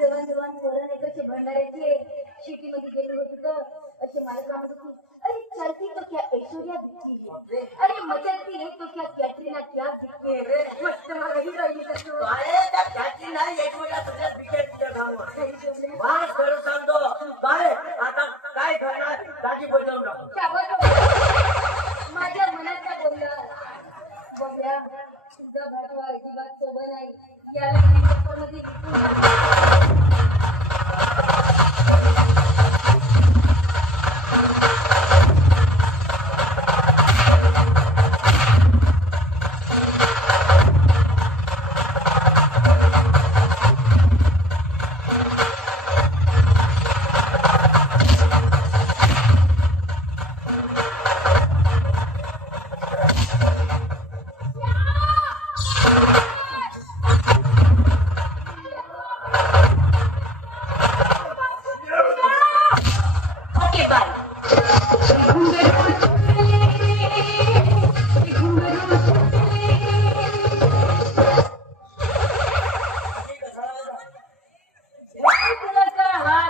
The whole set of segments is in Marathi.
जवान जवान पोरण एकाचे भंडाऱ्याचे शेतीमध्ये गेलं होतं असे मालक अरे चलती तो क्या ऐश्वर्या अरे मजा ती तो क्या कॅटरीना क्या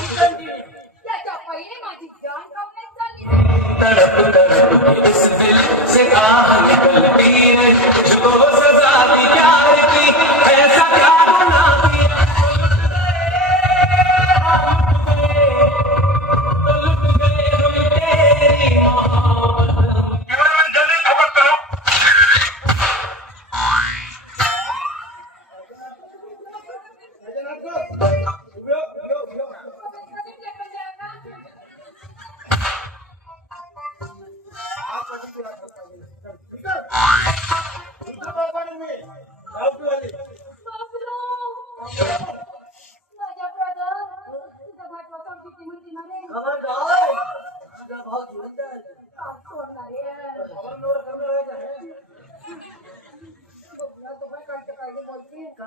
you can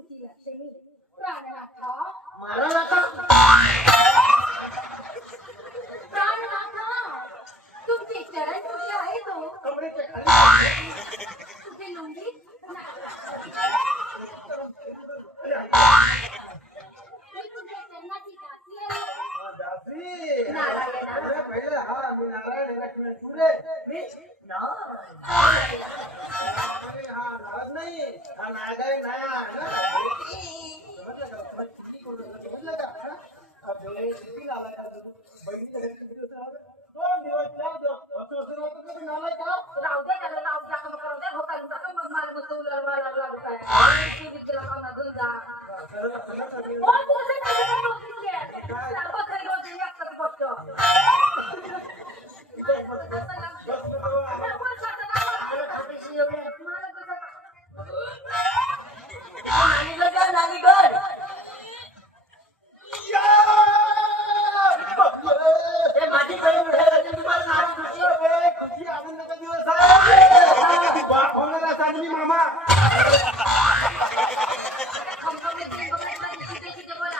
सुखी असते मी प्राणनाथा मला नका. प्राणनाथा तुमचे चरण कुठे आहे तो. कमरेच्या खाली.